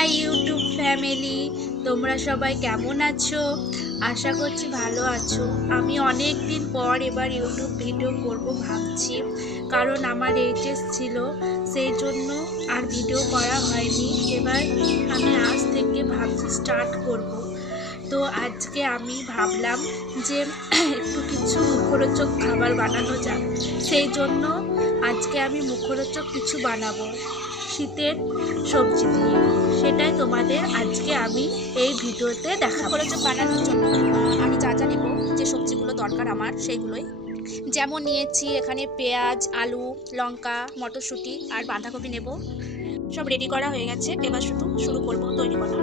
High YouTube family, তোমরা সবাই কেমন আছো? আশা করছি ভালো আছো। আমি অনেক দিন পর এবার ইউটিউব ভিডিও করব ভাবছি, কারণ আমার এইচএস ছিল, সেই জন্য আর ভিডিও করা হয়নি। এবার আমি আজ থেকে ভাবছি স্টার্ট করব। তো আজকে আমি ভাবলাম যে একটু কিছু মুখরোচক খাবার বানানো যাক, সেই জন্য আজকে আমি মুখরোচক কিছু বানাবো শীতের সবজি দিয়ে। সেটাই তোমাদের আজকে আমি এই ভিডিওতে দেখাবো। মুখরোচক বানানোর জন্য আমি যা যা নেব, যে সবজিগুলো দরকার আমার সেইগুলোই। যেমন নিয়েছি এখানে পেঁয়াজ, আলু, লঙ্কা, মটরশুঁটি আর বাঁধাকপি নেব। সব রেডি করা হয়ে গেছে, এবার শুধু শুরু করব তৈরি করা।